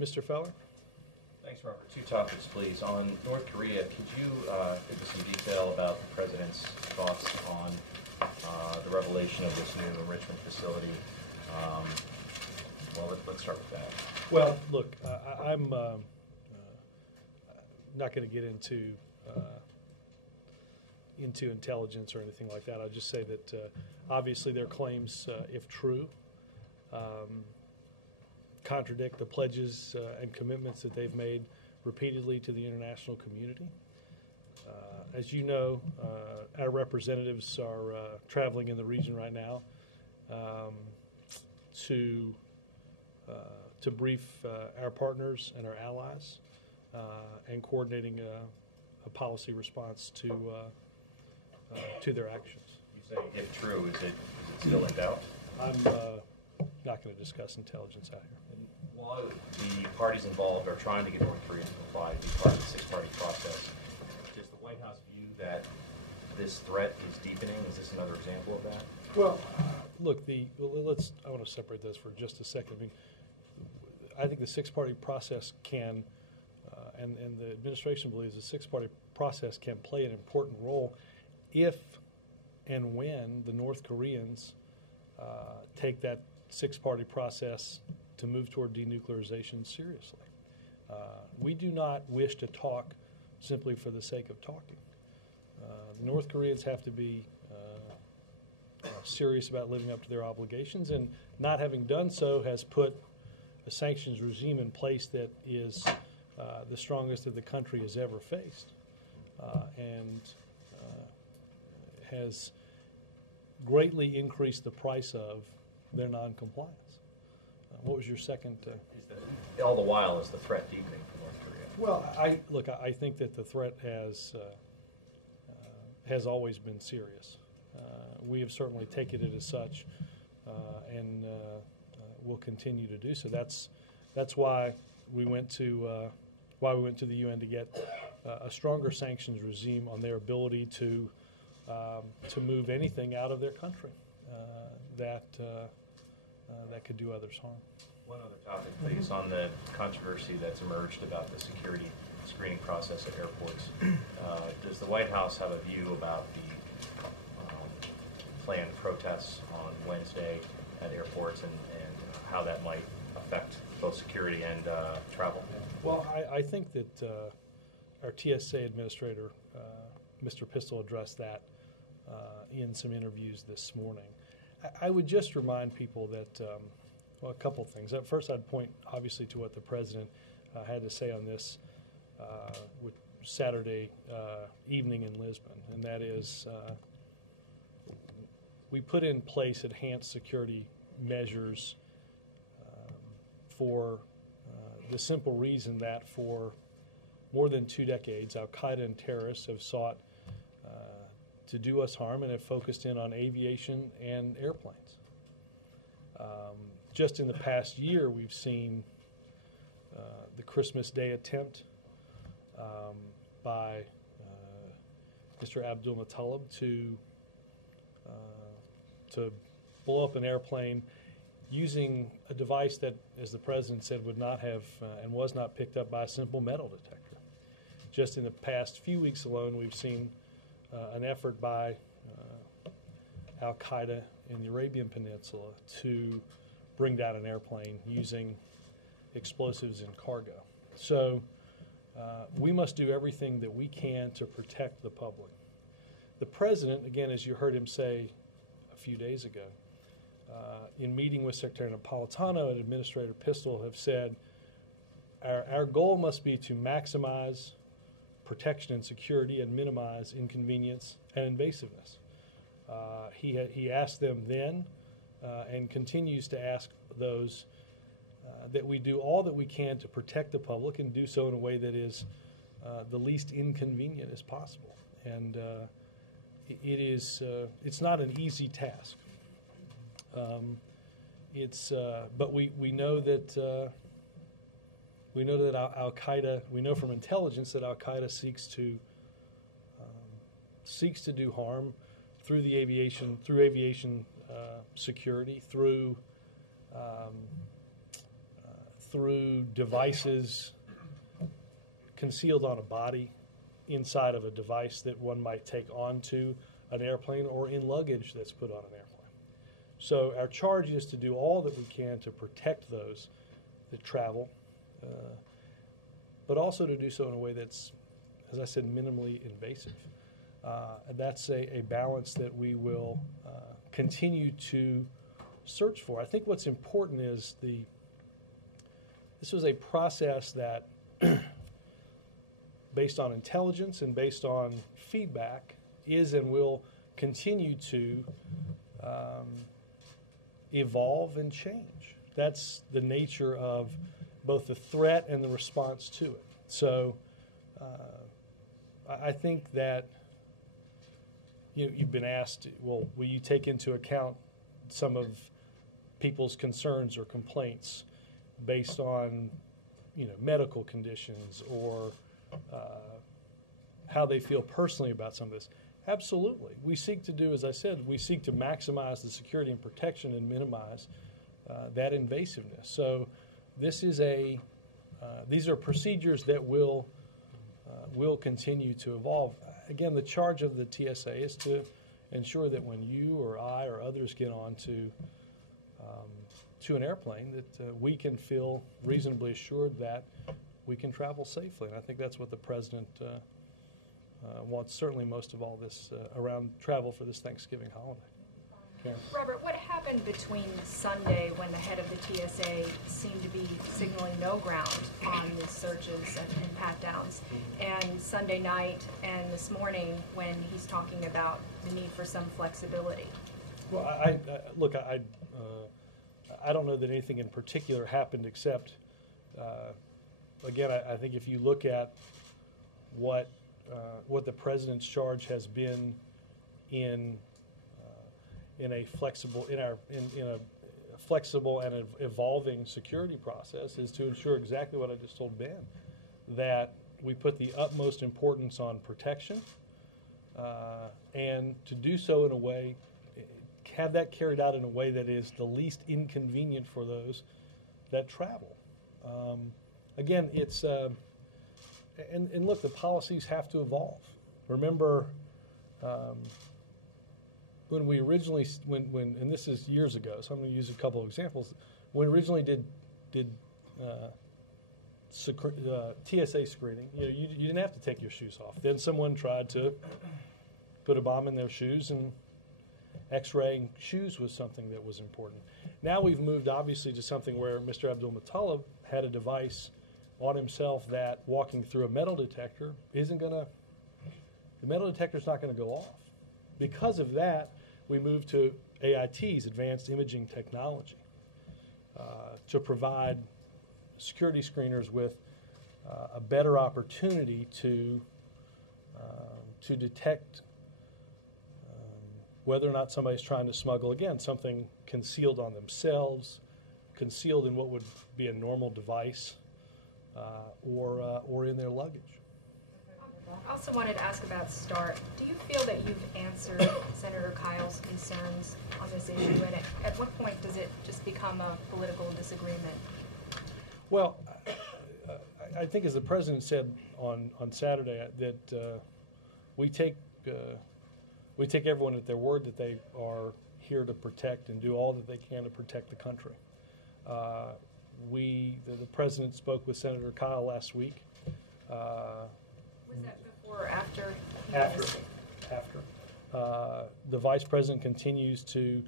Mr. Feller? Thanks, Robert. Two topics, please. On North Korea, could you give us some detail about the President's thoughts on the revelation of this new enrichment facility? Well, let's start with that. Well, look, I'm not going to get into intelligence or anything like that. I'll just say that obviously their claims, if true, contradict the pledges and commitments that they've made repeatedly to the international community. As you know, our representatives are traveling in the region right now to brief our partners and our allies and coordinating a policy response to their actions. You say if true, is it still in doubt? I'm not going to discuss intelligence out here. And while the parties involved are trying to get North Korea to comply to be part of the six-party process, does the White House view that this threat is deepening? Is this another example of that? Well, look, I want to separate those for just a second. I mean, I think the six-party process can, and the administration believes the six-party process can play an important role if and when the North Koreans take that six-party process to move toward denuclearization seriously. We do not wish to talk simply for the sake of talking. The North Koreans have to be serious about living up to their obligations, and not having done so has put a sanctions regime in place that is the strongest that the country has ever faced, and has greatly increased the price of their noncompliance. What was your second? Is that all the while is the threat deepening for North Korea? Well, I think that the threat has always been serious. We have certainly taken it as such, and will continue to do so. That's why we went to the UN to get a stronger sanctions regime on their ability to move anything out of their country that could do others harm. One other topic, please, on the controversy that's emerged about the security screening process at airports. Does the White House have a view about the planned protests on Wednesday at airports and how that might affect both security and travel? Well, I think that our TSA administrator, Mr. Pistol, addressed that in some interviews this morning. I would just remind people that, well, a couple things. First, I'd point obviously to what the President had to say on this with Saturday evening in Lisbon, and that is we put in place enhanced security measures for the simple reason that for more than 2 decades, Al-Qaeda and terrorists have sought to do us harm and have focused in on aviation and airplanes. Just in the past year, we've seen the Christmas Day attempt by Mr. Abdul Muttalib to blow up an airplane using a device that, as the President said, would not have and was not picked up by a simple metal detector. Just in the past few weeks alone, we've seen an effort by Al-Qaeda in the Arabian Peninsula to bring down an airplane using explosives in cargo. So we must do everything that we can to protect the public. The President, again, as you heard him say a few days ago, in meeting with Secretary Napolitano and Administrator Pistol, have said our goal must be to maximize protection and security and minimize inconvenience and invasiveness. He asked them then and continues to ask those that we do all that we can to protect the public and do so in a way that is the least inconvenient as possible. And it's not an easy task. But we know that Al-Qaeda. We know from intelligence that Al-Qaeda seeks to do harm through aviation security, through through devices concealed on a body inside of a device that one might take onto an airplane or in luggage that's put on an airplane. So our charge is to do all that we can to protect those that travel, but also to do so in a way that's, as I said, minimally invasive. And that's a balance that we will continue to search for. I think what's important is this was a process that, based on intelligence and based on feedback, is and will continue to evolve and change. That's the nature of both the threat and the response to it. So I think that you've been asked, well, will you take into account some of people's concerns or complaints based on medical conditions or how they feel personally about some of this? Absolutely. We seek to do, as I said, we seek to maximize the security and protection and minimize that invasiveness. So this is these are procedures that will continue to evolve. Again, the charge of the TSA is to ensure that when you or I or others get on to an airplane, that we can feel reasonably assured that we can travel safely. And I think that's what the President wants, certainly most of all this around travel for this Thanksgiving holiday. Karen? Robert, what happened between Sunday when the head of the TSA seemed to be signaling no ground on the searches and pat-downs, and Sunday night and this morning when he's talking about the need for some flexibility? Well, look, I don't know that anything in particular happened except, again, I think if you look at what the President's charge has been in a flexible and evolving security process, is to ensure exactly what I just told Ben, that we put the utmost importance on protection, and to do so in a way, have that carried out in a way that is the least inconvenient for those that travel. Again, it's and look, the policies have to evolve. Remember, when we originally, and this is years ago, so I'm going to use a couple of examples. When we originally did TSA screening, you didn't have to take your shoes off. Then someone tried to put a bomb in their shoes, and X-raying shoes was something that was important. Now we've moved, obviously, to something where Mr. Abdul-Muttalib had a device on himself that walking through a metal detector the metal detector's not going to go off. Because of that, we moved to AITs, Advanced Imaging Technology, to provide security screeners with a better opportunity to detect whether or not somebody's trying to smuggle, again, something concealed on themselves, concealed in what would be a normal device, or in their luggage. I also wanted to ask about START. Do you feel that you've answered Senator Kyle's concerns on this issue, and at what point does it just become a political disagreement? Well, I think, as the President said on Saturday, that we take everyone at their word that they are here to protect and do all that they can to protect the country. The President spoke with Senator Kyle last week. Was that before or after? After. The Vice President continues to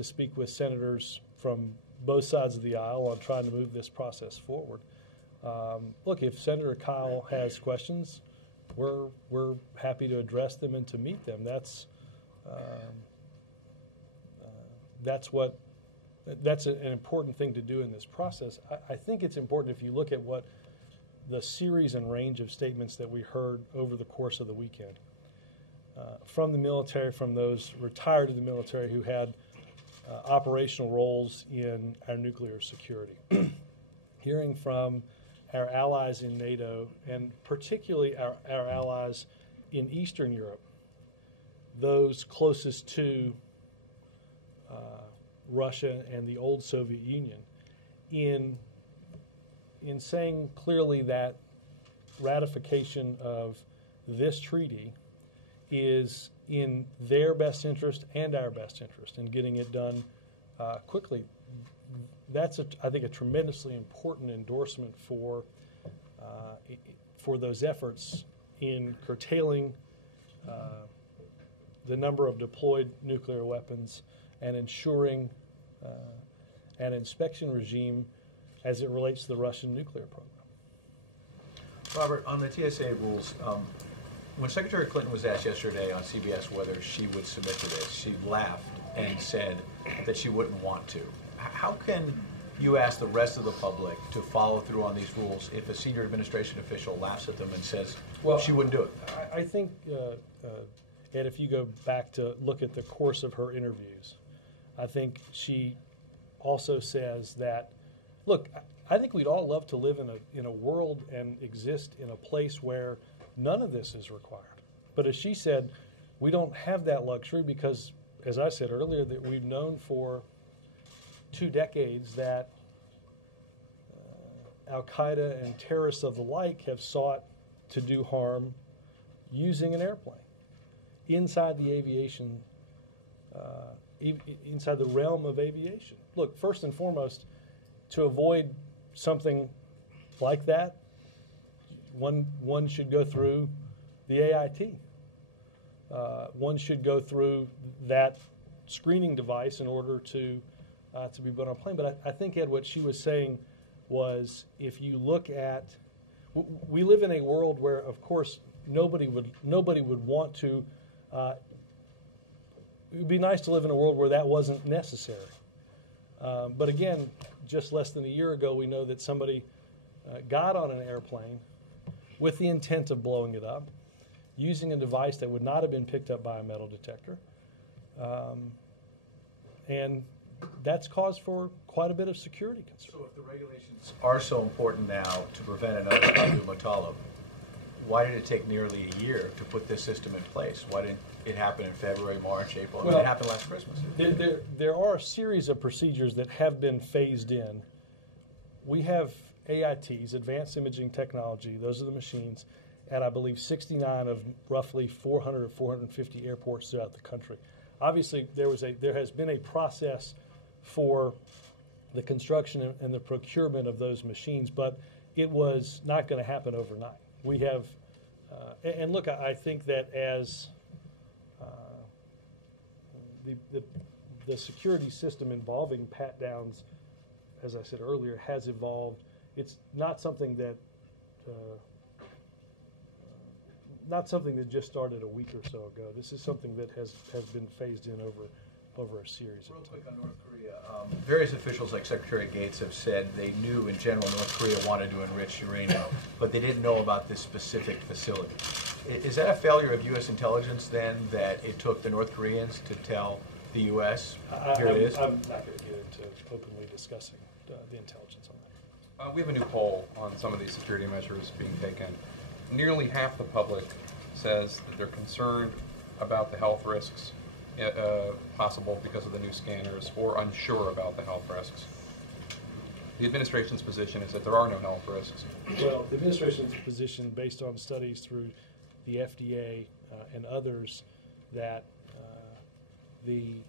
speak with senators from both sides of the aisle on trying to move this process forward. Look, if Senator Kyle has questions, we're happy to address them and to meet them. That's an important thing to do in this process. I think it's important if you look at what the series and range of statements that we heard over the course of the weekend from the military, from those retired in the military who had operational roles in our nuclear security, hearing from our allies in NATO, and particularly our allies in Eastern Europe, those closest to Russia and the old Soviet Union, in in saying clearly that ratification of this treaty is in their best interest and our best interest in getting it done quickly. That's, I think, a tremendously important endorsement for those efforts in curtailing the number of deployed nuclear weapons and ensuring an inspection regime as it relates to the Russian nuclear program. Robert, on the TSA rules, when Secretary Clinton was asked yesterday on CBS whether she would submit to this, she laughed and said that she wouldn't want to. How can you ask the rest of the public to follow through on these rules if a senior administration official laughs at them and says she wouldn't do it? I think, Ed, if you go back to look at the course of her interviews, I think she also says that, look, I think we'd all love to live in a world and exist in a place where none of this is required. But as she said, we don't have that luxury because, as I said earlier, that we've known for 2 decades that Al-Qaeda and terrorists of the like have sought to do harm using an airplane inside the aviation, inside the realm of aviation. Look, first and foremost, to avoid something like that, one should go through the AIT. One should go through that screening device in order to be put on a plane. But I think, Ed, what she was saying was, if you look at, we live in a world where, of course, nobody would want to. It would be nice to live in a world where that wasn't necessary. But again, just less than a year ago, we know that somebody got on an airplane with the intent of blowing it up, using a device that would not have been picked up by a metal detector. And that's cause for quite a bit of security concern. So if the regulations are so important now to prevent another Abu Muttalib, why did it take nearly a year to put this system in place? Why didn't it happen in February, March, April? Well, it happened last Christmas. There are a series of procedures that have been phased in. We have AITs, Advanced Imaging Technology. Those are the machines at, I believe, 69 of roughly 400 or 450 airports throughout the country. Obviously, there has been a process for the construction and the procurement of those machines, but it was not going to happen overnight. We have, and look, I think that as the security system involving pat-downs, as I said earlier, has evolved. It's not something that just started a week or so ago. This is something that has been phased in over a series of time. Real quick on North Korea, various officials like Secretary Gates have said they knew in general North Korea wanted to enrich uranium, but they didn't know about this specific facility. Is that a failure of U.S. intelligence then, that it took the North Koreans to tell the U.S. here it is? I'm not going to get into openly discussing the intelligence on that. We have a new poll on some of these security measures being taken. Nearly half the public says that they're concerned about the health risks possible because of the new scanners, or unsure about the health risks. The administration's position is that there are no health risks. Well, the administration's position, based on studies through the FDA and others, that the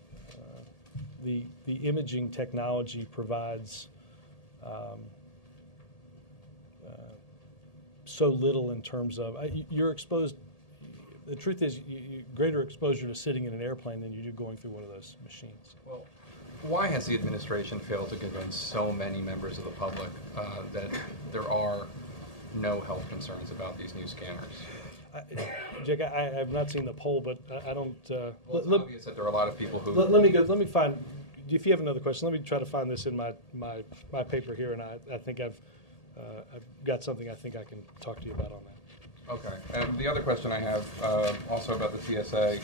imaging technology provides so little in terms of you're exposed. The truth is, greater exposure to sitting in an airplane than you do going through one of those machines. Well, why has the administration failed to convince so many members of the public that there are no health concerns about these new scanners? Jake, I have not seen the poll, but I don't. Well, it's obvious that there are a lot of people who. Let me find. If you have another question, let me try to find this in my paper here, and I think I've got something I think I can talk to you about on that. Okay. And the other question I have also about the TSA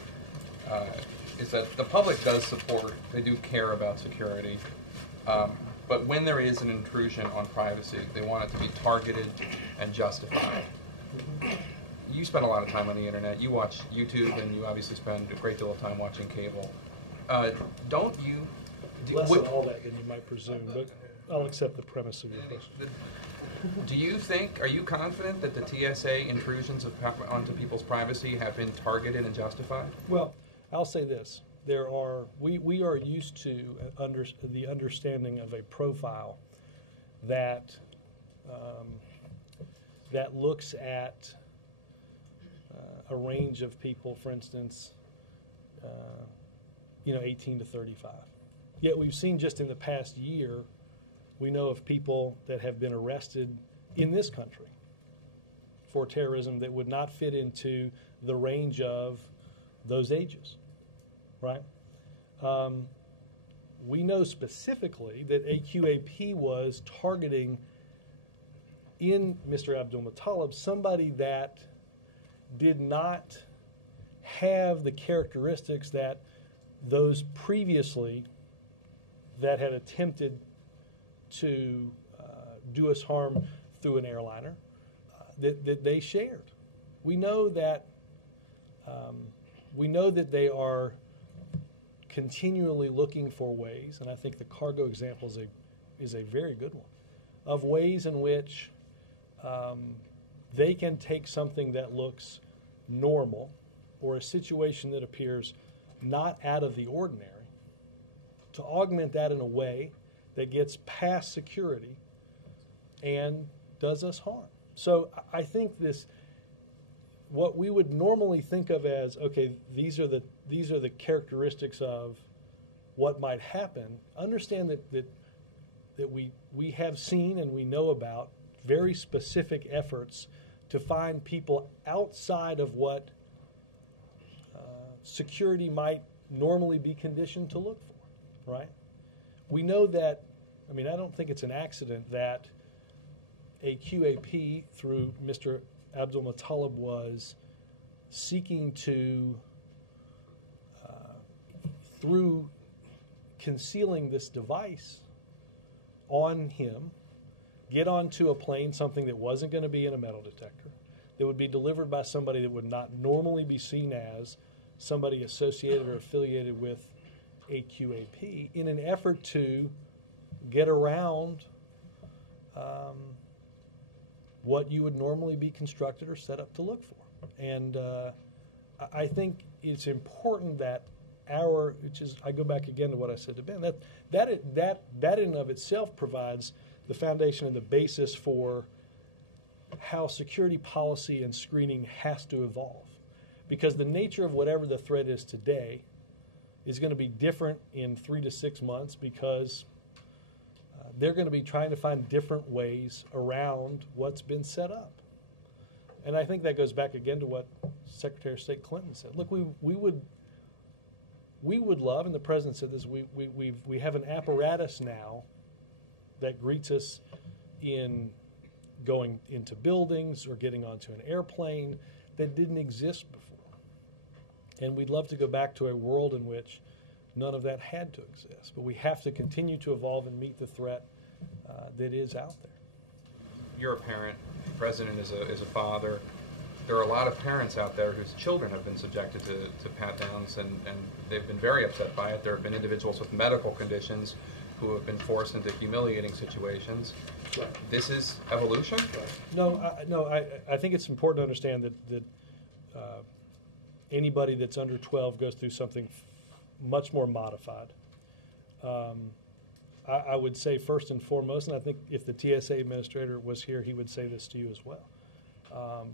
is that the public does support, they do care about security, but when there is an intrusion on privacy, they want it to be targeted and justified. You spend a lot of time on the internet. You watch YouTube, and you obviously spend a great deal of time watching cable. Don't you? Less than all that than you might presume, but I'll accept the premise of your question. Do you think, are you confident that the TSA intrusions onto people's privacy have been targeted and justified? Well, I'll say this. We are used to the understanding of a profile that that looks at a range of people, for instance, 18 to 35. Yet we've seen just in the past year, we know of people that have been arrested in this country for terrorism that would not fit into the range of those ages, right? We know specifically that AQAP was targeting in Mr. Abdul-Muttalib somebody that did not have the characteristics that those previously that had attempted to do us harm through an airliner that they shared. We know that they are continually looking for ways, and I think the cargo example is a very good one, of ways in which they can take something that looks normal or a situation that appears not out of the ordinary to augment that in a way that gets past security and does us harm. So I think what we would normally think of as, okay, these are the characteristics of what might happen. Understand that we have seen and we know about very specific efforts to find people outside of what security might normally be conditioned to look for, right? We know that, I don't think it's an accident that a QAP through Mr. Abdul-Muttalib was seeking to, through concealing this device on him, get onto a plane, something that wasn't going to be in a metal detector, that would be delivered by somebody that would not normally be seen as somebody associated or affiliated with AQAP, in an effort to get around what you would normally be constructed or set up to look for. And I think it's important that I go back again to what I said to Ben, that in and of itself provides the foundation and the basis for how security policy and screening has to evolve. Because the nature of whatever the threat is today is going to be different in 3 to 6 months, because they're going to be trying to find different ways around what's been set up. And I think that goes back again to what Secretary of State Clinton said. Look, we would love, and the President said this, we have an apparatus now that greets us in going into buildings or getting onto an airplane that didn't exist before. And we'd love to go back to a world in which none of that had to exist. But we have to continue to evolve and meet the threat that is out there. You're a parent. The President is a father. There are a lot of parents out there whose children have been subjected to pat-downs, and they've been very upset by it. There have been individuals with medical conditions who have been forced into humiliating situations. Right. This is evolution? Right. No, I think it's important to understand that anybody that's under 12 goes through something much more modified. I would say first and foremost, and I think if the TSA administrator was here, he would say this to you as well.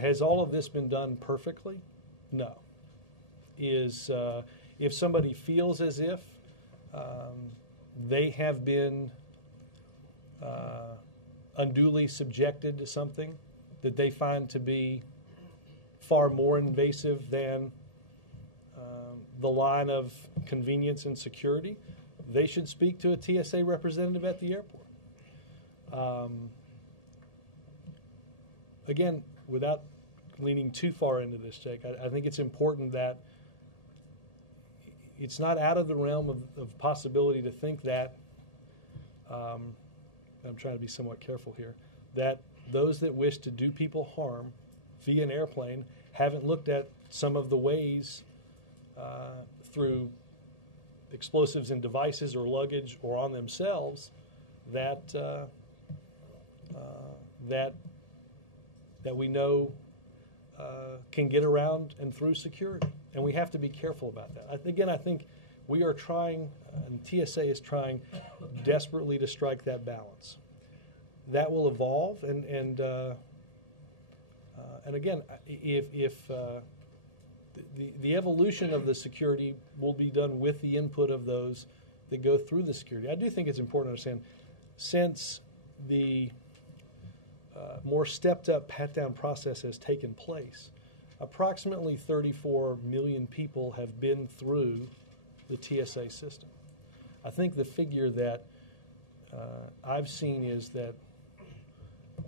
Has all of this been done perfectly? No. If somebody feels as if they have been unduly subjected to something that they find to be far more invasive than the line of convenience and security, they should speak to a TSA representative at the airport. Again, without leaning too far into this, Jake, I think it's important that it's not out of the realm of possibility to think that, I'm trying to be somewhat careful here, that those that wish to do people harm via an airplane haven't looked at some of the ways through explosives in devices or luggage or on themselves that that we know can get around and through security, and we have to be careful about that. Again, I think we are trying, and TSA is trying desperately to strike that balance. That will evolve, and again, if the evolution of the security will be done with the input of those that go through the security. I do think it's important to understand, since the more stepped-up pat-down process has taken place, approximately 34 million people have been through the TSA system. I think the figure that I've seen is that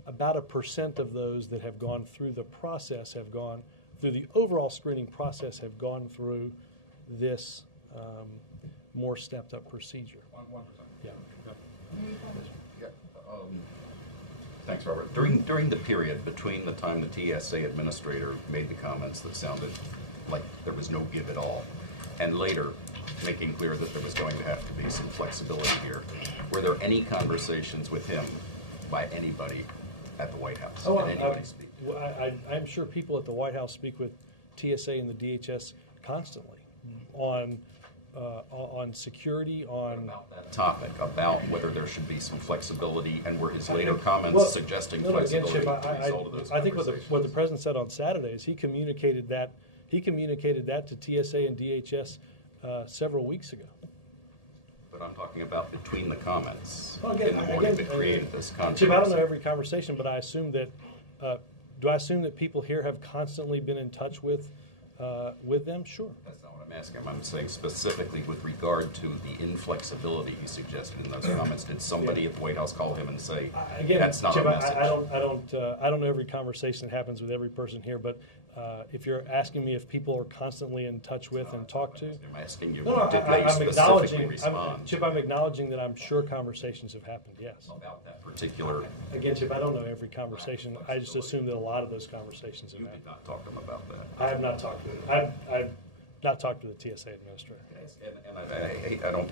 about 1% of those that have gone through the process have gone through the overall screening process, have gone through this more stepped-up procedure. 1%. Yeah. Yeah. Thanks, Robert. During the period between the time the TSA administrator made the comments that sounded like there was no give at all, and later making clear that there was going to have to be some flexibility here, were there any conversations with him by anybody at the White House? Oh, Did anybody speak? I'm sure people at the White House speak with TSA and the DHS constantly on security, on About that topic, about whether there should be some flexibility, and were his later comments suggesting flexibility Chip, as a result of those I think conversations? what the president said on Saturday is he communicated that to TSA and DHS several weeks ago. But I'm talking about between the comments Well, in the morning that created this controversy. Chip, I don't know every conversation, but I assume that do I assume that people here have constantly been in touch with them? Sure. That's not what I'm asking. I'm saying specifically with regard to the inflexibility he suggested in those comments. Did somebody at the White House call him and say, Again, that's not Chip, our message? I don't know every conversation that happens with every person here, but if you're asking me if people are constantly in touch with and talk to, I'm asking you, no, did they I'm specifically acknowledging, respond Chip, I'm acknowledging that I'm sure conversations have happened. Yes. about that particular? Again, Chip, I don't know every conversation. I just assume that a lot of those conversations have You happened. did not talk to them about that. I have not talked to them. I've not talked to the TSA administrator. And I don't,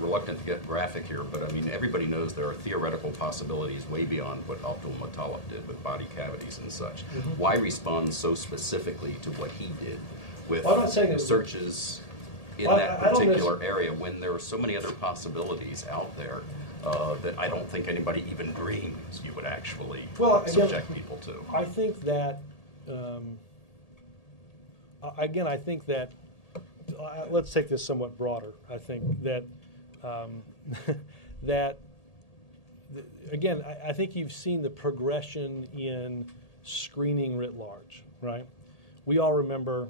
reluctant to get graphic here, but I mean, everybody knows there are theoretical possibilities way beyond what Abdul Muttalib did with body cavities and such. Why respond so specifically to what he did with Well, I'm not saying that- searches in Well, that I don't particular area when there are so many other possibilities out there that I don't think anybody even dreams you would actually Well, again, subject people to? I think that, again, I think that, let's take this somewhat broader. I think that, again, I think you've seen the progression in screening writ large, right? We all remember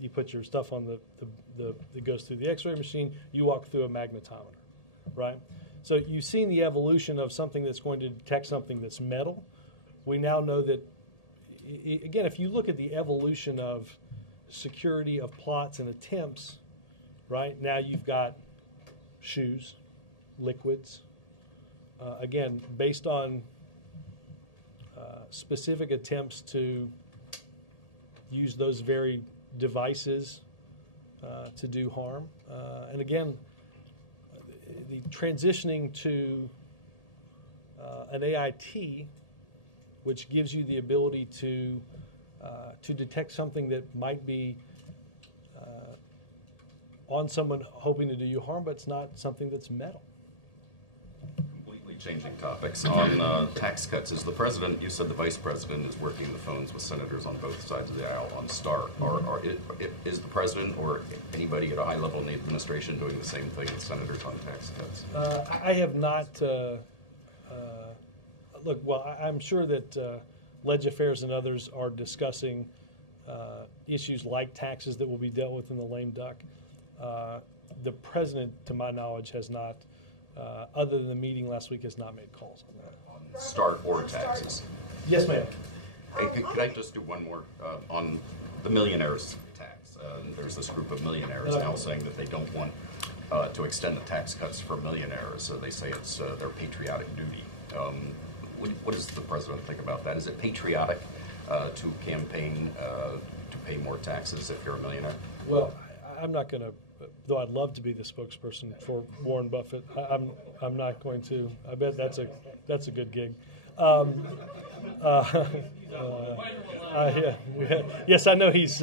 you put your stuff on that goes through the x-ray machine, you walk through a magnetometer, right? So you've seen the evolution of something that's going to detect something that's metal. We now know that, again, if you look at the evolution of security of plots and attempts, right, now you've got shoes, liquids, again, based on specific attempts to use those very devices to do harm. And again, the transitioning to an AIT, which gives you the ability to detect something that might be on someone hoping to do you harm, but it's not something that's metal. Completely changing topics. On tax cuts, is the president, you said the vice president is working the phones with senators on both sides of the aisle on START. Is the president or anybody at a high level in the administration doing the same thing with senators on tax cuts? I have not. Look, well, I'm sure that Leg Affairs and others are discussing issues like taxes that will be dealt with in the lame duck. The president, to my knowledge, has not, other than the meeting last week, has not made calls on that. On START or taxes? Yes, ma'am. Hey, could I just do one more on the millionaires tax? There's this group of millionaires now saying that they don't want to extend the tax cuts for millionaires. So they say it's their patriotic duty. What does the president think about that? Is it patriotic to campaign to pay more taxes if you're a millionaire? Well, I'm not going to though I'd love to be the spokesperson for Warren Buffett, I'm not going to. I bet that's a good gig. Yeah. Yes, I know he's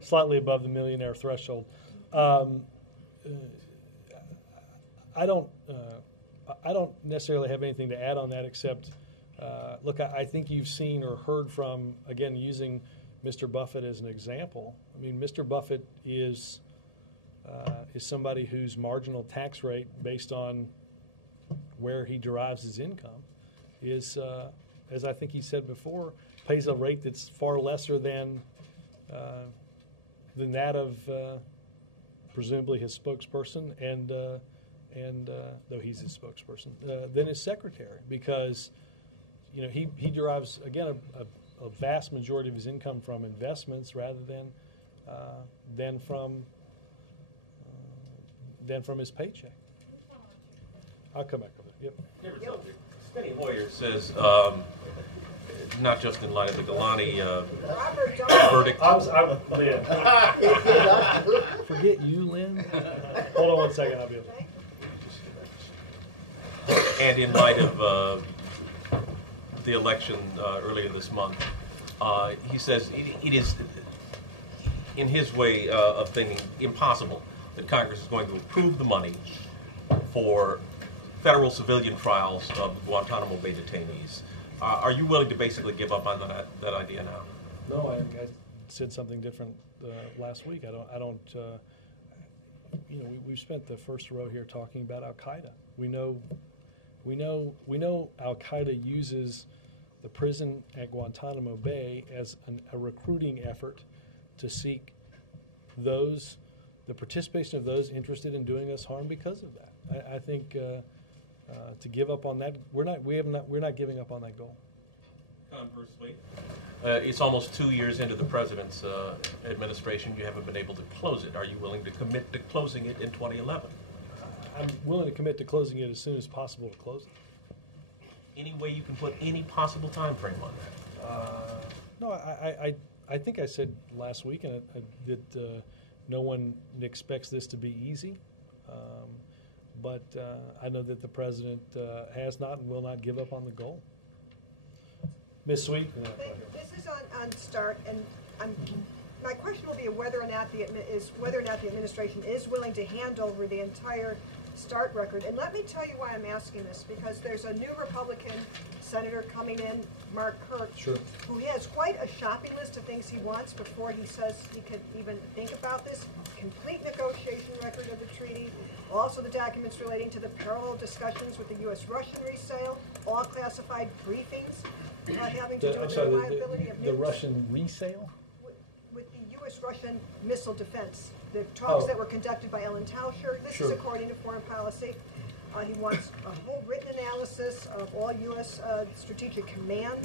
slightly above the millionaire threshold. I don't necessarily have anything to add on that except, look, I think you've seen or heard from, again, using Mr. Buffett as an example. I mean, Mr. Buffett is somebody whose marginal tax rate, based on where he derives his income, is, as I think he said before, pays a rate that's far lesser than that of presumably his spokesperson and though he's his spokesperson, than his secretary, because he derives, again, a vast majority of his income from investments rather than from his paycheck. I'll come back with it. Yep. Steny Hoyer says, not just in light of the Galani verdict. Forget you, Lynn. Hold on one second. I'll be able to. And in light of the election earlier this month, he says it is, in his way of thinking, impossible that Congress is going to approve the money for federal civilian trials of Guantanamo Bay detainees. Are you willing to basically give up on that idea now? No, I said something different last week. I don't. We've spent the first row here talking about Al Qaeda. We know Al Qaeda uses the prison at Guantanamo Bay as a recruiting effort to seek the participation of those interested in doing us harm because of that. I think to give up on that, we're not giving up on that goal. Conversely, it's almost 2 years into the president's administration. You haven't been able to close it. Are you willing to commit to closing it in 2011? I'm willing to commit to closing it as soon as possible to close it. Any way you can put any possible time frame on that? No, I think I said last week that no one expects this to be easy. But I know that the president has not and will not give up on the goal. Ms. Sweet? This is on START, and my question will be whether or not the administration is willing to hand over the entire START record. And let me tell you why I'm asking this, because there's a new Republican senator coming in, Mark Kirk, Sure. who has quite a shopping list of things he wants before he says he could even think about this. Complete negotiation record of the treaty, also the documents relating to the parallel discussions with the U.S.-Russian resale, all classified briefings having to do with the reliability of the nukes. Russian resale? With the U.S.-Russian missile defense. The talks that were conducted by Ellen Tauscher. This Sure. is according to foreign policy. He wants a whole written analysis of all U.S. Strategic Command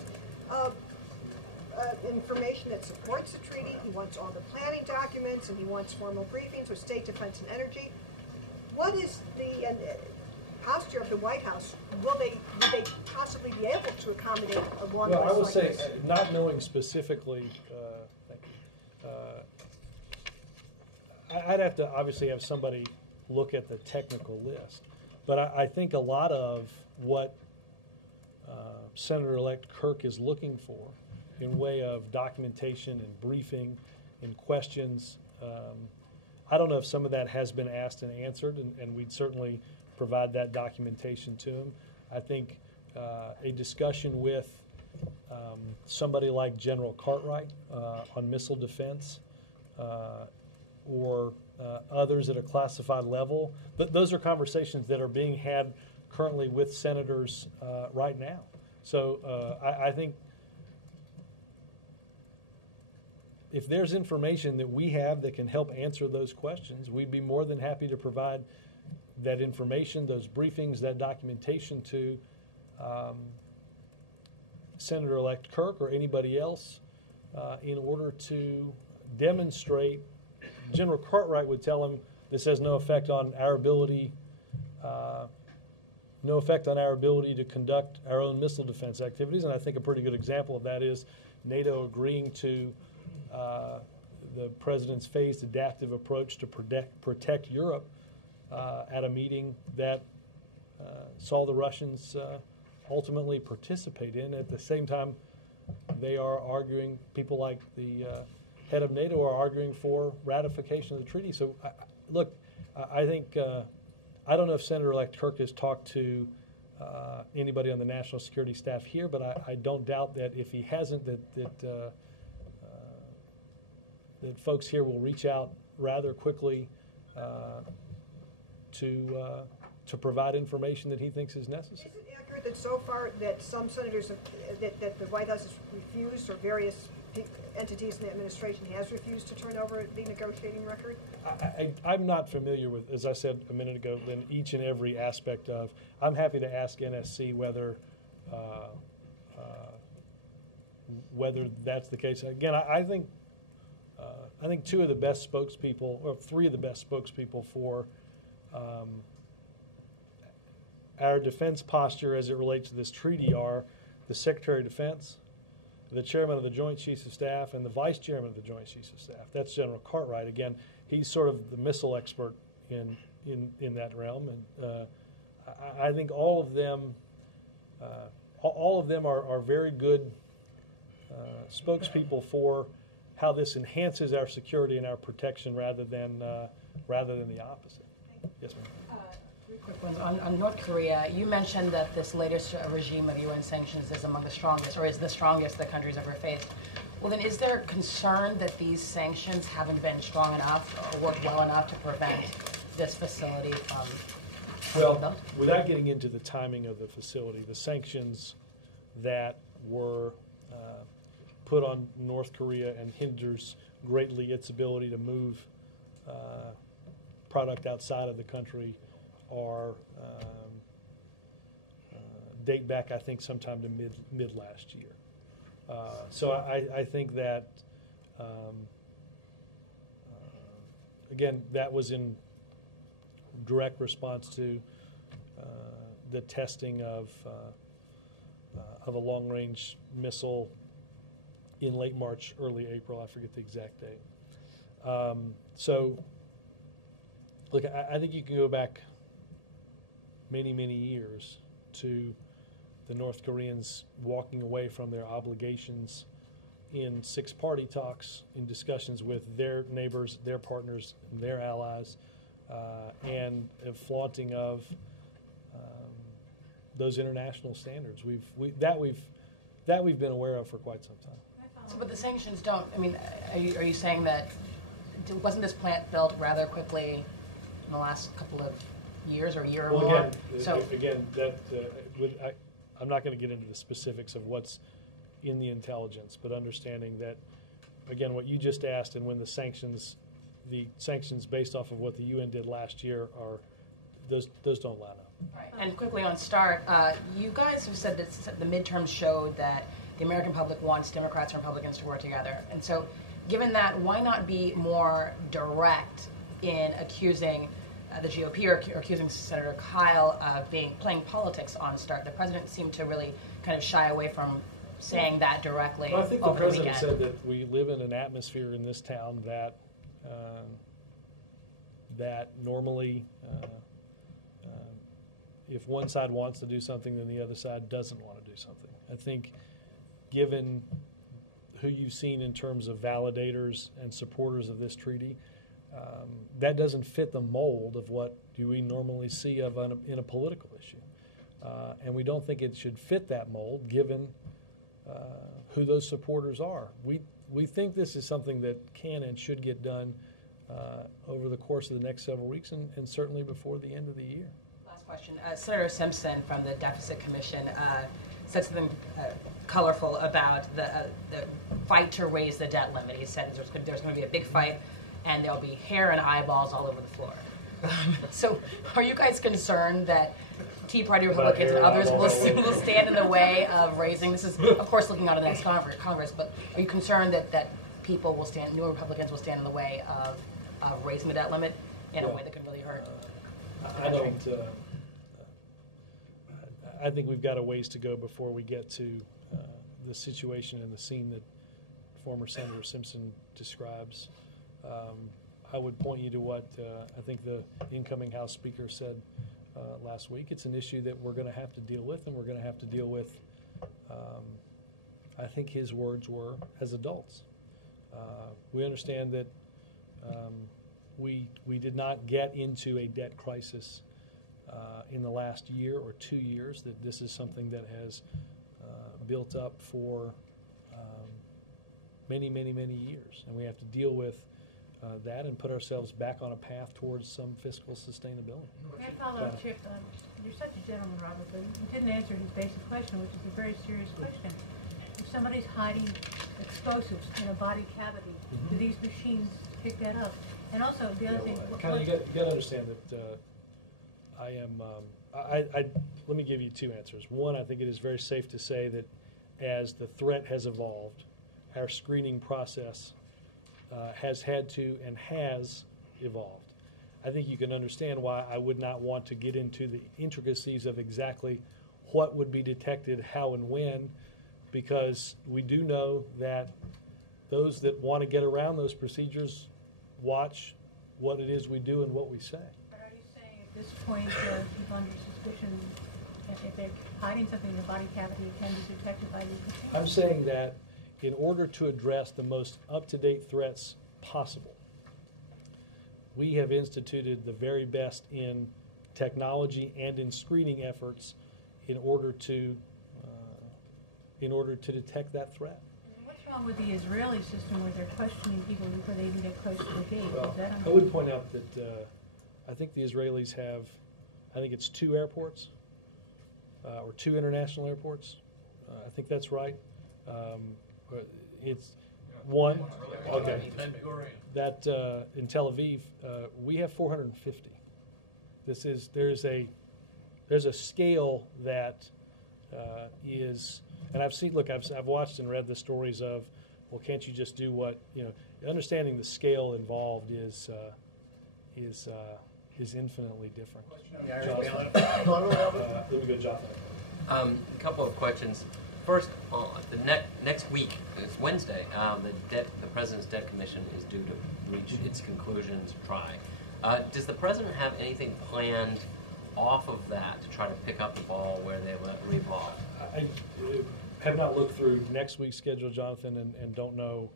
information that supports the treaty. He wants all the planning documents, and he wants formal briefings with State Defense and Energy. What is the posture of the White House? Would they possibly be able to accommodate a long list Well, I will like say, this? not knowing specifically, thank you. I'd have to obviously have somebody look at the technical list. But I think a lot of what Senator-elect Kirk is looking for in way of documentation and briefing and questions, I don't know if some of that has been asked and answered, and we'd certainly provide that documentation to him. I think a discussion with somebody like General Cartwright on missile defense or others at a classified level, but those are conversations that are being had currently with senators right now. So I think if there's information that we have that can help answer those questions, we'd be more than happy to provide that information, those briefings, that documentation to Senator-elect Kirk or anybody else in order to demonstrate. General Cartwright would tell him this has no effect on our ability, to conduct our own missile defense activities. And I think a pretty good example of that is NATO agreeing to the president's phased adaptive approach to protect Europe at a meeting that saw the Russians ultimately participate in. At the same time, they are arguing, people like the head of NATO are arguing for ratification of the treaty. So, look, I think, I don't know if Senator-elect Kirk has talked to anybody on the national security staff here, but I don't doubt that if he hasn't, that folks here will reach out rather quickly to provide information that he thinks is necessary. Is it accurate that so far that some senators, that the White House has refused, or various entities in the administration has refused to turn over the negotiating record? I'm not familiar with, as I said a minute ago, then each and every aspect of. I'm happy to ask NSC whether that's the case. Again, I think two of the best spokespeople, or three of the best spokespeople for our defense posture as it relates to this treaty are the Secretary of Defense, the Chairman of the Joint Chiefs of Staff, and the Vice Chairman of the Joint Chiefs of Staff. That's General Cartwright. Again, he's sort of the missile expert in that realm, and I think all of them are very good spokespeople for how this enhances our security and our protection rather than the opposite. Yes, ma'am. Three quick ones. On North Korea, you mentioned that this latest regime of UN sanctions is among the strongest, or is the strongest the country's ever faced. Well, then, is there concern that these sanctions haven't been strong enough or worked well enough to prevent this facility from being built? Without getting into the timing of the facility, the sanctions that were put on North Korea and hinders greatly its ability to move product outside of the country are date back, I think, sometime to mid last year. So I think that again, that was in direct response to the testing of a long-range missile in late March, early April. I forget the exact date. So, look, I think you can go back many, many years to the North Koreans walking away from their obligations in six-party talks, in discussions with their neighbors, their partners, and their allies, and a flaunting of those international standards. We've been aware of for quite some time. So, but the sanctions don't. I mean, are you saying that wasn't this plant built rather quickly in the last couple of years or year or more? Again, I'm not going to get into the specifics of what's in the intelligence, but understanding that, again, what you just asked, and when the sanctions based off of what the UN did last year are, those don't line up. Right. And quickly on START, you guys have said that the midterms showed that the American public wants Democrats and Republicans to work together. And so, given that, why not be more direct in accusing the GOP or accusing Senator Kyle of playing politics on START? The president seemed to really kind of shy away from saying that directly. Well, I think the president weekend. said that we live in an atmosphere in this town that normally, if one side wants to do something, then the other side doesn't want to do something. I think, given who you've seen in terms of validators and supporters of this treaty, that doesn't fit the mold of what do we normally see in a political issue. And we don't think it should fit that mold, given who those supporters are. We think this is something that can and should get done over the course of the next several weeks, and certainly before the end of the year. Last question. Senator Simpson from the Deficit Commission said something colorful about the fight to raise the debt limit. He said there's going to be a big fight, and there'll be hair and eyeballs all over the floor. So are you guys concerned that Tea Party Republicans and others will stand in the way of raising? This is, of course, looking out of the next Congress, but are you concerned that people will stand, new Republicans will stand in the way of raising the debt limit in a way that could really hurt? I think we've got a ways to go before we get to the situation and the scene that former Senator Simpson describes. I would point you to what I think the incoming House Speaker said last week. It's an issue that we're going to have to deal with, and we're going to have to deal with, I think his words were, as adults. We understand that we did not get into a debt crisis in the last year or 2 years, that this is something that has built up for many, many, many years. And we have to deal with that and put ourselves back on a path towards some fiscal sustainability. May I follow up, Chip? You're such a gentleman, Robert, but you didn't answer his basic question, which is a very serious question. If somebody's hiding explosives in a body cavity, do these machines pick that up? And also, the other thing... You got to understand that I am... let me give you two answers. One, I think it is very safe to say that as the threat has evolved, our screening process has had to and has evolved. I think you can understand why I would not want to get into the intricacies of exactly what would be detected, how and when, because we do know that those that want to get around those procedures watch what it is we do and what we say. But are you saying at this point, people under suspicion, if they're hiding something in the body cavity, it can be detected by these machines? I'm saying that in order to address the most up-to-date threats possible, we have instituted the very best in technology and in screening efforts in order to detect that threat. What's wrong with the Israeli system where they're questioning people before they even get close to the gate? Well, Is that I would point out that I think the Israelis have, I think it's 2 airports or 2 international airports. I think that's right. It's one. Okay. That in Tel Aviv, we have 450. There's a scale that is, and I've seen. Look, I've watched and read the stories of, well, can't you just do what you know? Understanding the scale involved is infinitely different. Let me go, Jonathan. A couple of questions. First, the next week, it's Wednesday, the President's Debt Commission is due to reach its conclusions, Does the President have anything planned off of that to try to pick up the ball where they leave off? I have not looked through next week's schedule, Jonathan, and don't know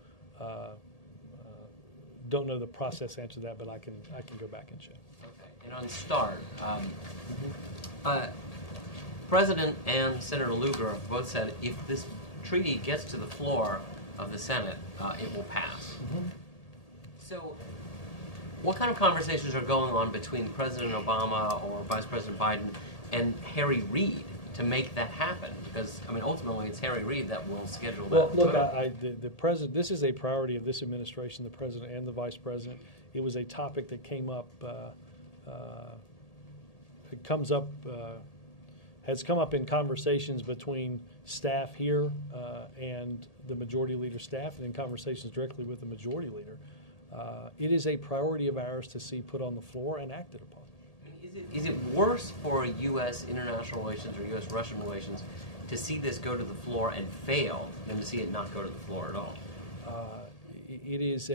the process answer to that, but I can go back and check. Okay. And on START, President and Senator Lugar both said if this treaty gets to the floor of the Senate, it will pass. So what kind of conversations are going on between President Obama or Vice President Biden and Harry Reid to make that happen? Because, I mean, ultimately it's Harry Reid that will schedule that. Well, look, the President, this is a priority of this administration, the President and the Vice President. It was a topic that came up, has come up in conversations between staff here and the Majority Leader staff, and in conversations directly with the Majority Leader. It is a priority of ours to see put on the floor and acted upon. Is it worse for U.S. international relations or U.S.-Russian relations to see this go to the floor and fail than to see it not go to the floor at all? It is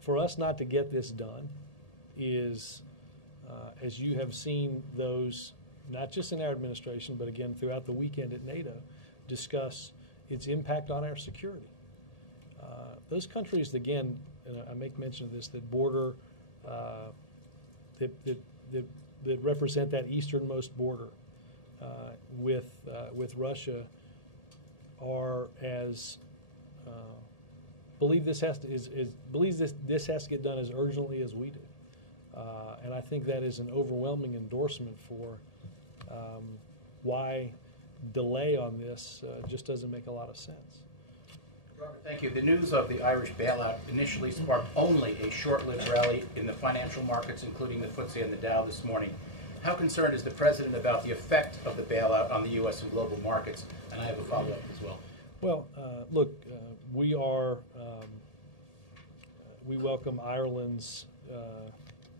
for us not to get this done is, as you have seen those, not just in our administration, but again throughout the weekend at NATO, discuss its impact on our security. Those countries, again, and I make mention of this, that border, that represent that easternmost border with Russia, are as believe this has to get done as urgently as we do, and I think that is an overwhelming endorsement for why delay on this just doesn't make a lot of sense. Robert, thank you. The news of the Irish bailout initially sparked only a short-lived rally in the financial markets, including the FTSE and the Dow this morning. How concerned is the President about the effect of the bailout on the U.S. and global markets? And I have a follow-up as well. Well, look, we welcome Ireland's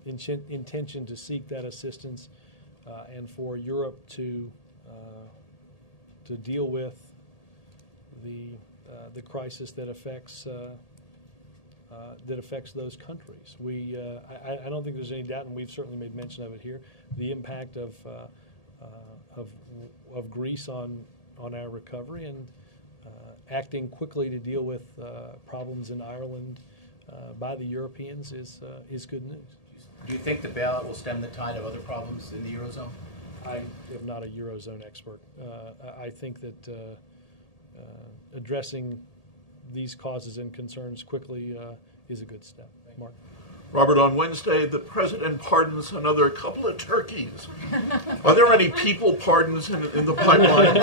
intention to seek that assistance and for Europe to deal with the crisis that affects that affects those countries. I don't think there's any doubt, and we've certainly made mention of it here, the impact of Greece on our recovery, and acting quickly to deal with problems in Ireland by the Europeans is good news. Do you think the bailout will stem the tide of other problems in the Eurozone? I am not a Eurozone expert. I think that addressing these causes and concerns quickly is a good step. Mark? Robert, on Wednesday, the president pardons another couple of turkeys. Are there any people pardons in the pipeline?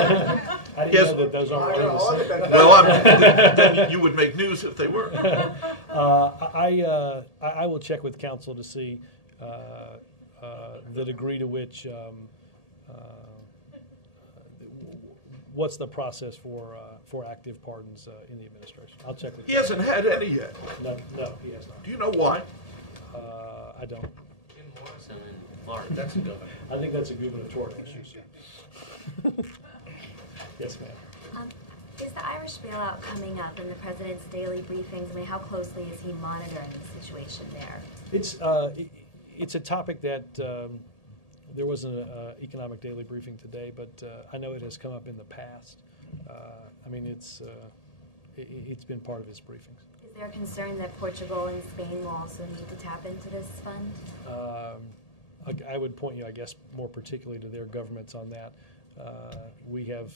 I didn't know that those aren't on the same. Well, then you would make news if they were. I will check with counsel to see the degree to which what's the process for active pardons in the administration. I'll check with. He hasn't had any yet. No, he has not. Do you know why? I don't. Jim Morrison in Florida. That's a governor. I think that's a gubernatorial issue. Yes, ma'am. Is the Irish bailout coming up in the president's daily briefings? I mean, how closely is he monitoring the situation there? It's a topic that there was an economic daily briefing today, but I know it has come up in the past. I mean, it's been part of his briefings. Is there a concern that Portugal and Spain will also need to tap into this fund? I would point you, I guess, more particularly to their governments on that. We have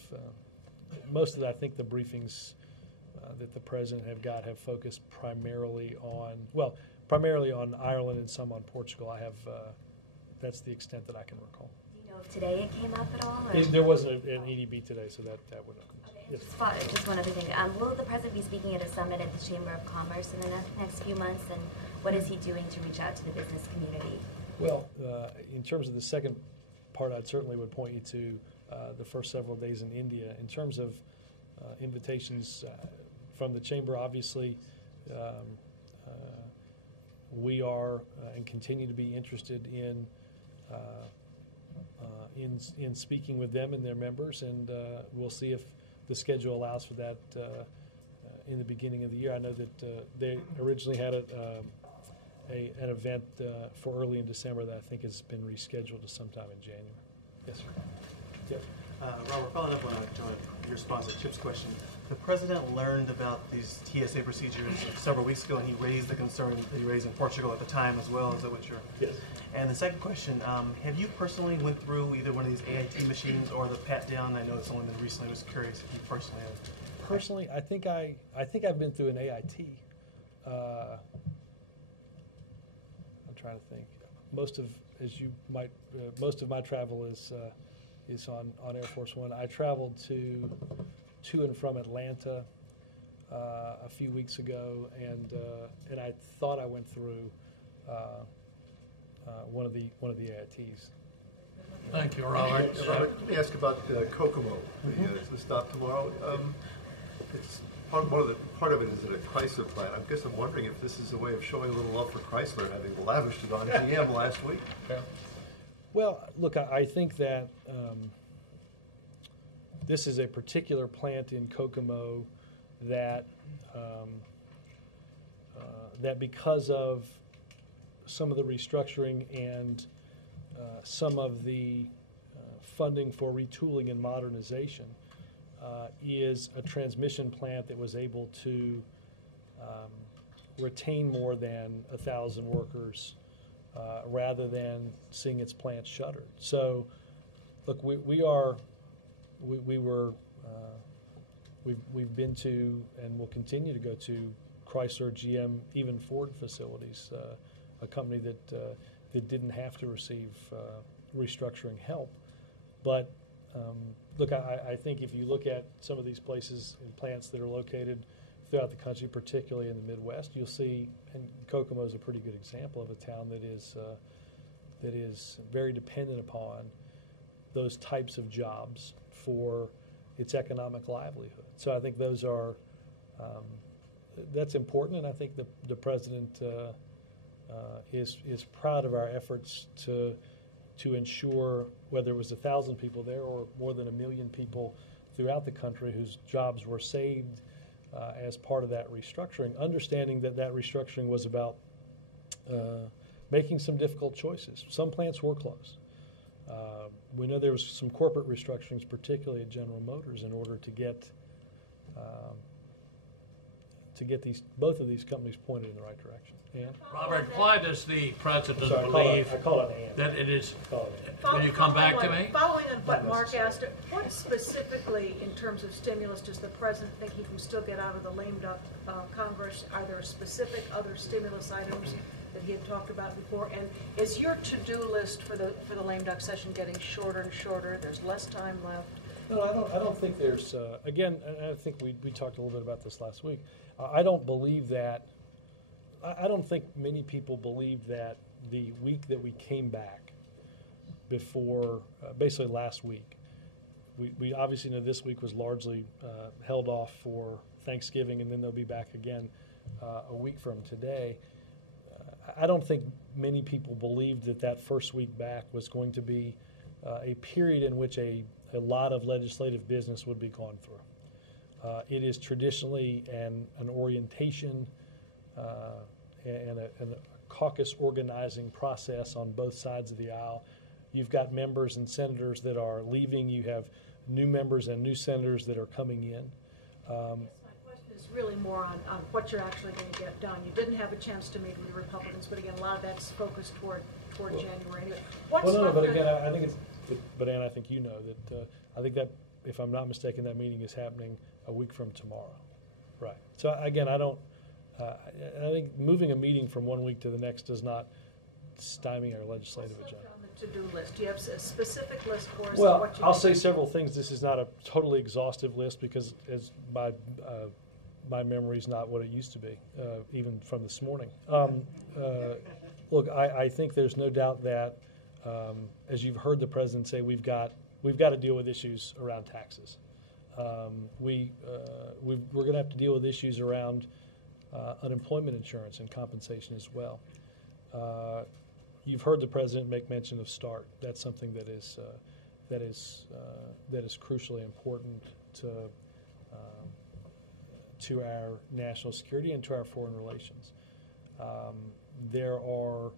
most of, I think, the briefings that the president have focused primarily on Ireland and some on Portugal. I have that's the extent that I can recall. Do you know if today it came up at all? Or? There wasn't an EDB today, so that would not. Okay, yes. Just one other thing. Will the president be speaking at a summit at the Chamber of Commerce in the next few months, and what is he doing to reach out to the business community? Well, in terms of the second part, I certainly would point you to the first several days in India. In terms of invitations from the Chamber, obviously, we are and continue to be interested in speaking with them and their members, and we'll see if the schedule allows for that in the beginning of the year. I know that they originally had an event for early in December that I think has been rescheduled to sometime in January. Yes, sir. Yep. Robert, following up on your response to Chip's question, the president learned about these TSA procedures several weeks ago, and he raised the concern that he raised in Portugal at the time as well. Is that what you're? Yes. And the second question, have you personally went through either one of these AIT machines or the pat down? I know it's only been recently. I was curious if you personally have. Personally, I think I've been through an AIT. I'm trying to think. Most of my travel is on Air Force One. I traveled to and from Atlanta a few weeks ago, and I thought I went through one of the AITs. Thank you, Robert. Robert, let me ask about Kokomo, the stop tomorrow. It's part of it is at a Chrysler plant. I guess I'm wondering if this is a way of showing a little love for Chrysler, having lavished it on GM last week. Yeah. Well, look, I think that this is a particular plant in Kokomo that that because of some of the restructuring and some of the funding for retooling and modernization is a transmission plant that was able to retain more than 1,000 workers rather than seeing its plant shuttered. So, look, we've been to and will continue to go to Chrysler, GM, even Ford facilities, a company that didn't have to receive restructuring help. But look, I think if you look at some of these places and plants that are located throughout the country, particularly in the Midwest, you'll see, and Kokomo is a pretty good example of a town that is very dependent upon those types of jobs for its economic livelihood. So I think those are that's important, and I think the president is proud of our efforts to ensure, whether it was 1,000 people there or more than 1 million people throughout the country whose jobs were saved as part of that restructuring, understanding that that restructuring was about making some difficult choices. Some plants were closed. We know there was some corporate restructurings, particularly at General Motors, in order to get both of these companies pointed in the right direction. Ann? Robert, why does the president Sorry, believe I call it Ann. that it is? Call it Will you come back to me? Following on what Not Mark necessary. asked, what specifically in terms of stimulus does the president think he can still get out of the lame duck Congress? Are there specific other stimulus items that he had talked about before? And is your to-do list for the lame duck session getting shorter and shorter? There's less time left. No, I don't think there's, again, and I think we talked a little bit about this last week. I don't believe that, I don't think many people believe that the week that we came back before, basically last week, we obviously know this week was largely held off for Thanksgiving, and then they'll be back again a week from today. I don't think many people believed that that first week back was going to be a period in which a lot of legislative business would be gone through. It is traditionally an orientation and a caucus organizing process on both sides of the aisle. You've got members and senators that are leaving. You have new members and new senators that are coming in. My question is really more on what you're actually going to get done. You didn't have a chance to meet with the Republicans, but again, a lot of that's focused toward January. Anyway, But again, I think but Ann, I think you know that I think that, if I'm not mistaken, that meeting is happening a week from tomorrow. Right. So again, I think moving a meeting from one week to the next does not stymie our legislative agenda. On the to-do list, do you have a specific list for us? Well, what you I'll can say do? several things. This is not a totally exhaustive list because as my memory is not what it used to be, even from this morning. Look, I think there's no doubt that, as you've heard the president say, we've got to deal with issues around taxes. We're going to have to deal with issues around unemployment insurance and compensation as well. You've heard the president make mention of START. That's something that is crucially important to our national security and to our foreign relations. There are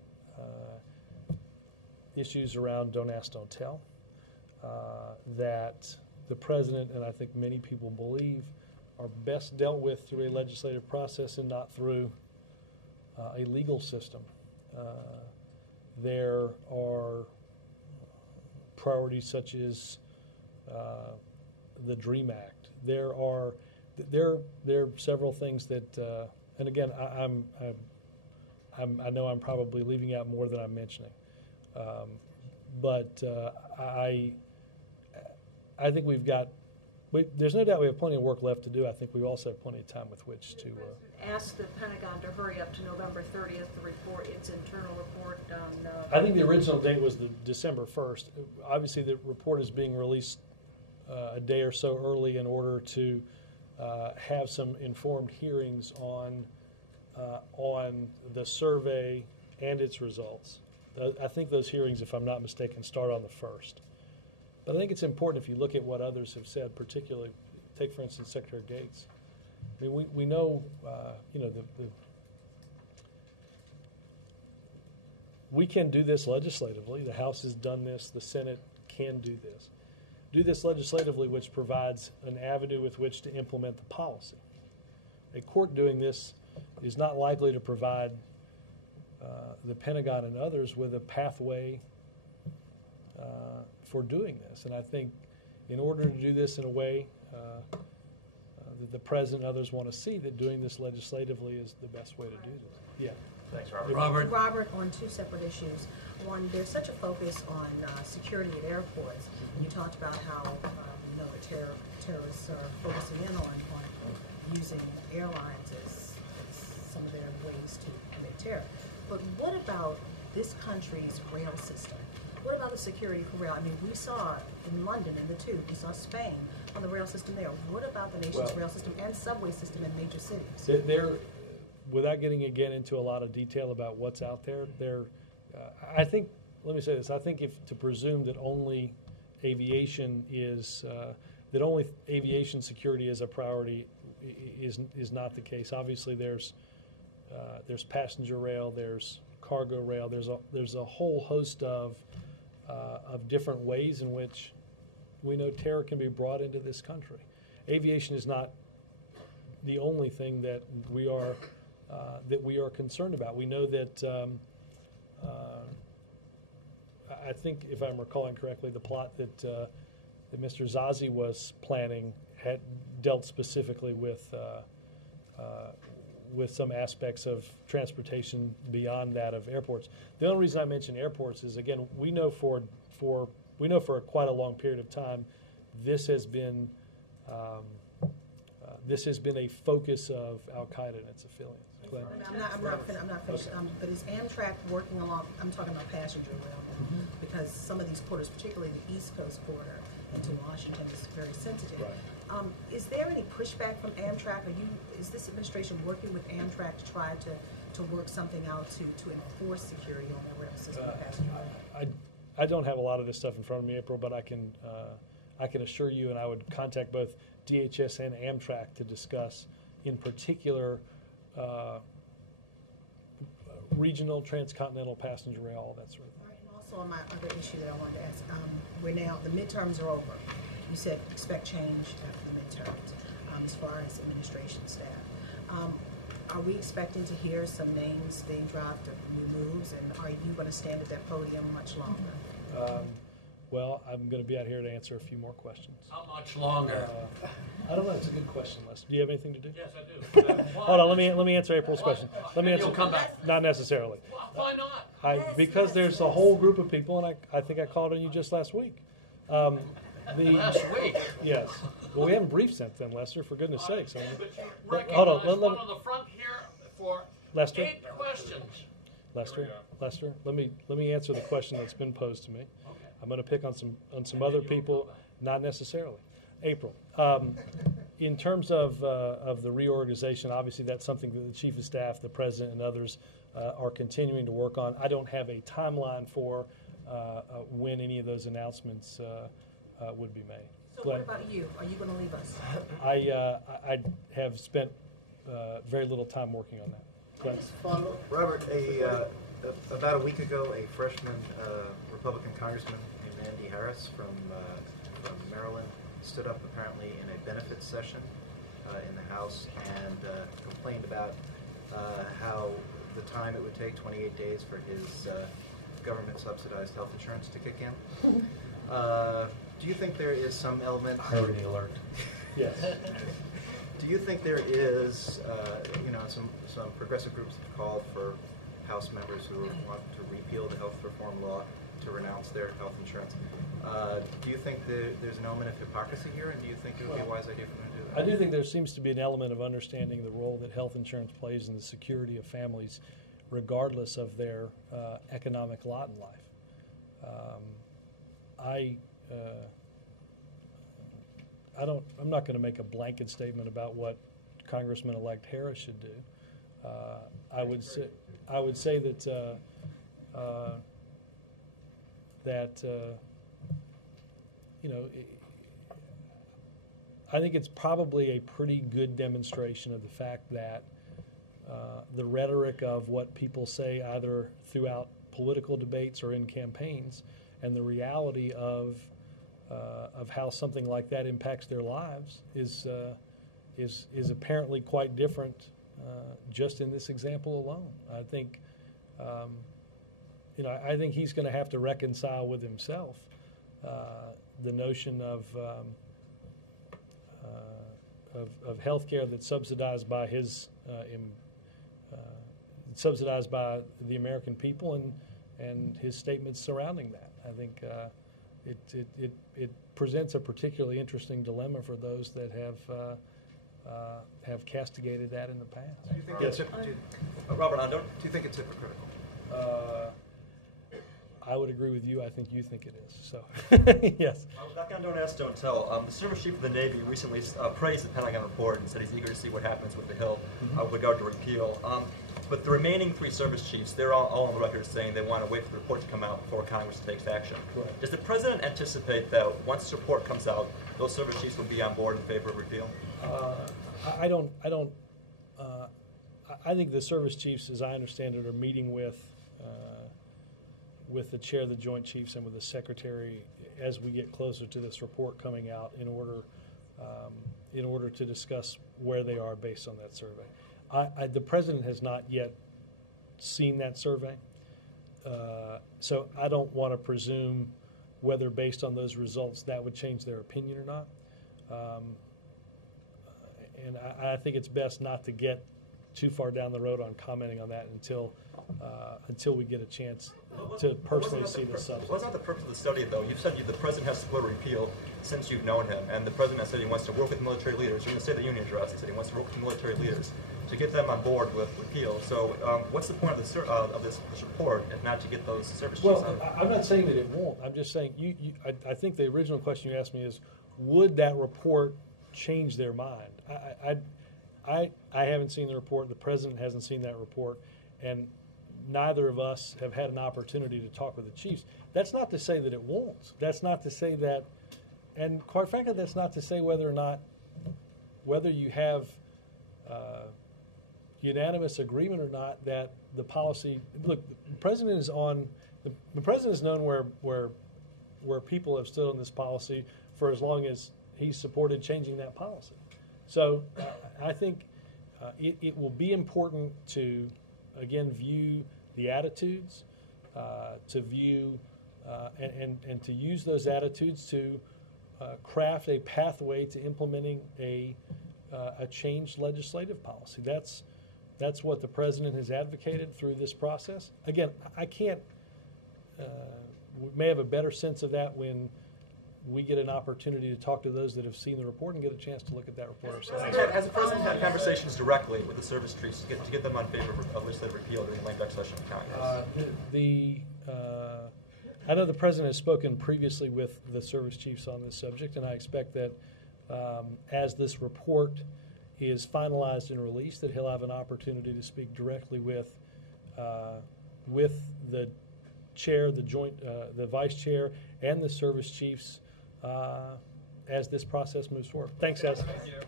issues around don't ask, don't tell that the president and I think many people believe are best dealt with through a legislative process and not through a legal system. There are priorities such as the DREAM Act. There are several things that, and again, I know I'm probably leaving out more than I'm mentioning, but I think there's no doubt we have plenty of work left to do. I think we also have plenty of time with which to. Ask the Pentagon to hurry up to November 30th to report its internal report on. I think the original date was the December 1st. Obviously, the report is being released a day or so early in order to have some informed hearings on the survey and its results. I think those hearings, if I'm not mistaken, start on the 1st. But I think it's important if you look at what others have said, particularly, take for instance Secretary Gates. I mean, we know, we can do this legislatively. The House has done this. The Senate can do this. Do this legislatively, which provides an avenue with which to implement the policy. A court doing this is not likely to provide the Pentagon and others with a pathway for doing this. And I think in order to do this in a way that the President and others want to see, that doing this legislatively is the best way to do this. Yeah. Thanks, Robert. Robert, on two separate issues. One, there's such a focus on security at airports. And you talked about how the terrorists are focusing in on using airlines as some of their ways to commit terror. But what about this country's rail system? What about the security for rail? I mean, we saw in London in the tube, we saw Spain on the rail system there. What about the nation's rail system and subway system in major cities? Without getting again into a lot of detail about what's out there, I think, let me say this, I think if to presume that only aviation security is a priority is not the case. Obviously, there's passenger rail, there's cargo rail, there's a whole host of different ways in which we know terror can be brought into this country. Aviation is not the only thing that we are concerned about. We know that I think, if I'm recalling correctly, the plot that Mr. Zazi was planning had dealt specifically with some aspects of transportation beyond that of airports. The only reason I mention airports is, again, we know for quite a long period of time this has been a focus of Al Qaeda and its affiliates. Glenn? I'm not finished. But is Amtrak working along? I'm talking about passenger rail, because some of these corridors, particularly the East Coast corridor into Washington, is very sensitive. Right. Is there any pushback from Amtrak? Is this administration working with Amtrak to try to work something out to enforce security on their rail system? Passenger rail? I don't have a lot of this stuff in front of me, April, but I can assure you, and I would contact both DHS and Amtrak to discuss, in particular, regional, transcontinental passenger rail, all that sort of thing. All right, and also on my other issue that I wanted to ask, the midterms are over. You said expect change after the midterms as far as administration staff. Are we expecting to hear some names being dropped of new moves, and are you going to stand at that podium much longer? Well, I'm going to be out here to answer a few more questions. How much longer? I don't know. It's a good question, Lester. Do you have anything to do? Yes, I do. Hold on. Let me answer April's question. Let me answer. You'll come back. Not necessarily. Why not? Because there's a whole group of people, and I think I called on you just last week. Last week? Yes. Well, we haven't briefed since then, Lester. For goodness sakes. I mean, But you hold on. one on the front here for Lester? 8 questions. Lester, let me answer the question that's been posed to me. I'm going to pick on some other people, not necessarily. April, in terms of the reorganization, obviously that's something that the Chief of Staff, the President, and others are continuing to work on. I don't have a timeline for when any of those announcements would be made. So Glenn? what about you? Are you going to leave us? I have spent very little time working on that. Glenn? Robert, about a week ago, a freshman Republican congressman named Andy Harris from Maryland stood up apparently in a benefits session in the House and complained about how the time it would take, 28 days, for his government-subsidized health insurance to kick in. Do you think there is some element... Irony alert. Yes. Do you think there is, some progressive groups have called for House members who want to repeal the health reform law to renounce their health insurance? Do you think there's an element of hypocrisy here, and do you think it would be a wise idea for them to do that? I do think there seems to be an element of understanding the role that health insurance plays in the security of families, regardless of their economic lot in life. I'm not going to make a blanket statement about what Congressman-elect Harris should do. I would say that I think it's probably a pretty good demonstration of the fact that the rhetoric of what people say either throughout political debates or in campaigns, and the reality of how something like that impacts their lives is apparently quite different just in this example alone. I think I think he's going to have to reconcile with himself the notion of health care that's subsidized by subsidized by the American people and his statements surrounding that. I think it presents a particularly interesting dilemma for those that have castigated that in the past. Do you think Robert, do you think it's hypocritical? I would agree with you. I think you think it is. So, yes. Back on Don't Ask, Don't Tell. The Service Chief of the Navy recently praised the Pentagon report and said he's eager to see what happens with the Hill with regard to repeal. But the remaining 3 service chiefs, they're all on the record saying they want to wait for the report to come out before Congress takes action. Correct. Does the President anticipate that once this report comes out, those service chiefs will be on board in favor of repeal? I don't. I think the service chiefs, as I understand it, are meeting with the chair of the Joint Chiefs and with the secretary as we get closer to this report coming out in order to discuss where they are based on that survey. The president has not yet seen that survey, so I don't want to presume whether based on those results that would change their opinion or not. And I think it's best not to get too far down the road on commenting on that until we get a chance to personally see the substance. What's not the purpose of the study, though? You've said the president has supported repeal since you've known him, and the president has said he wants to work with military leaders. You're going to say the Union address. He said he wants to work with military leaders to get them on board with repeal. So, what's the point of this report, if not to get those service chiefs on? Well, I'm not saying that it won't. I'm just saying I think the original question you asked me is, would that report change their mind? I haven't seen the report. The president hasn't seen that report, and neither of us have had an opportunity to talk with the chiefs. That's not to say that it won't. That's not to say that, and quite frankly, that's not to say whether you have unanimous agreement or not that the policy. Look, the president is known where people have stood on this policy for as long as he's supported changing that policy. So I think it will be important to, again, view the attitudes, to view and to use those attitudes to craft a pathway to implementing a changed legislative policy. That's what the president has advocated through this process. Again, I can't. We may have a better sense of that when we get an opportunity to talk to those that have seen the report and get a chance to look at that report ourselves. Has the president had conversations directly with the service chiefs to get them on favor of legislative repeal during the lame duck session of Congress? I know the president has spoken previously with the service chiefs on this subject, and I expect that as this report is finalized and released, that he'll have an opportunity to speak directly with the chair, the vice chair, and the service chiefs as this process moves forward. Thanks, guys. Thank you.